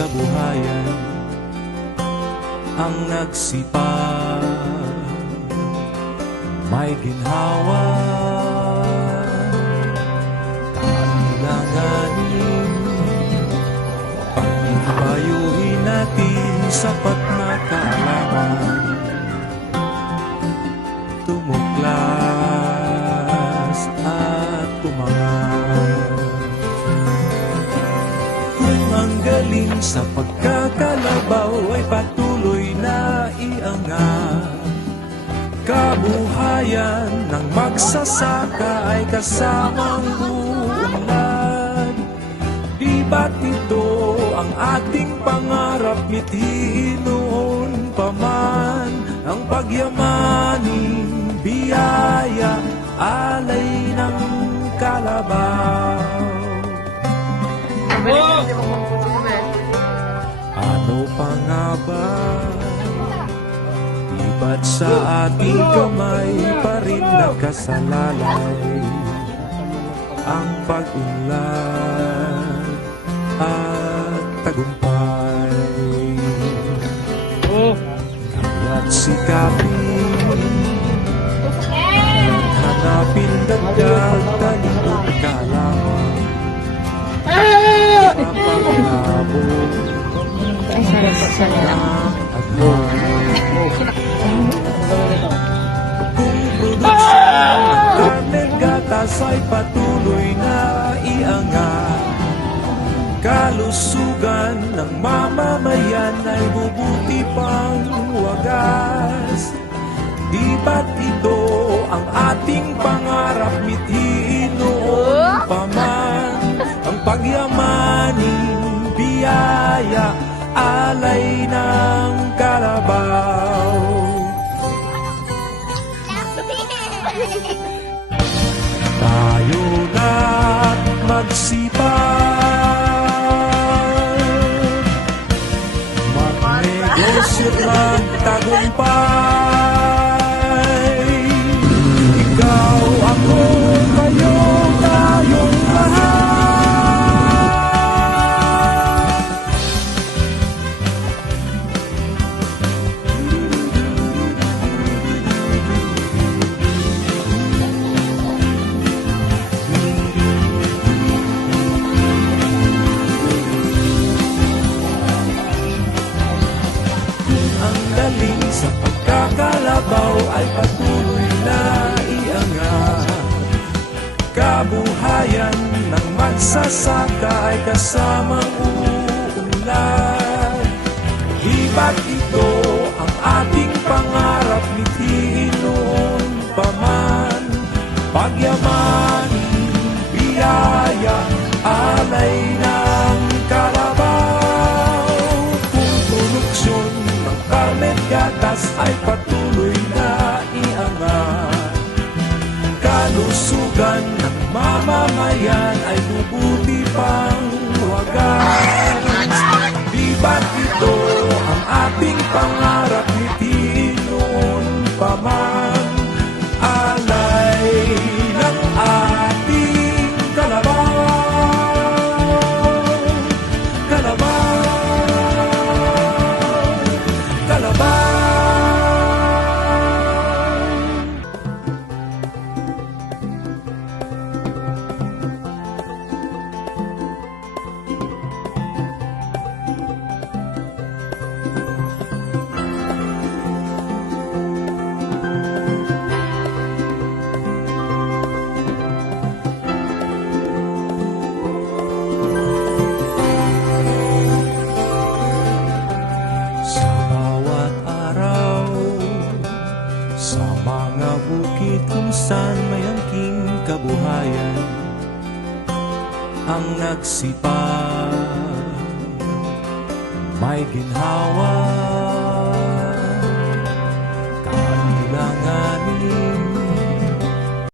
kabuhayan ang nagsipag, may ginhawa, kailanganin pagbayuhin natin sapat na kaalaman, tumuklas at tumangat. Kung ang galing sa pagkakalabaw ay patuloy na iangat, kabuhayan ng magsasaka ay kasamang uunlad. Di ba't ito ang ating pangarap, mithiin noon pa man ang pagyamaning biyaya, alay ng kalabaw. Ano pa nga ba? Di ba't sa ating kamay pa rin nakasalalay ang pag-unlad at tagumpay? Kaya't sikapin at hanapin dagdag talino kalamang kapag-labo at kung produksyon ng karne gatas ay patuloy na iangat, kalusugan ng mamamayan ay bubuti pang wagas. Di ba't ito ang ating pangarap, mithiin noon pa man ang pagyamaning biyaya, alay ng kalabaw. Tayo na't magsipag, magnegosyo at tagumpay. Ikaw, ako, kayo, tayong lahat. Sa pagkakalabaw ay patuloy na iangat, kabuhayan ng magsasaka ay kasamang uunlad. Di ba't ito ang ating pangarap, mithiin noon pa man pagyamaning biyaya, alay ng kalabaw. Kung produksyon ng karne at gatas ay patuloy na iangat, kalusugan ng mamamayan ay bubuti pang wagas. Di ba't ito ang ating pangarap, mithiin noon pa man alay ng ating kalabaw, kalabaw, kalabaw. Kung saan may angking kabuhayan ang nagsipag, may ginhawa,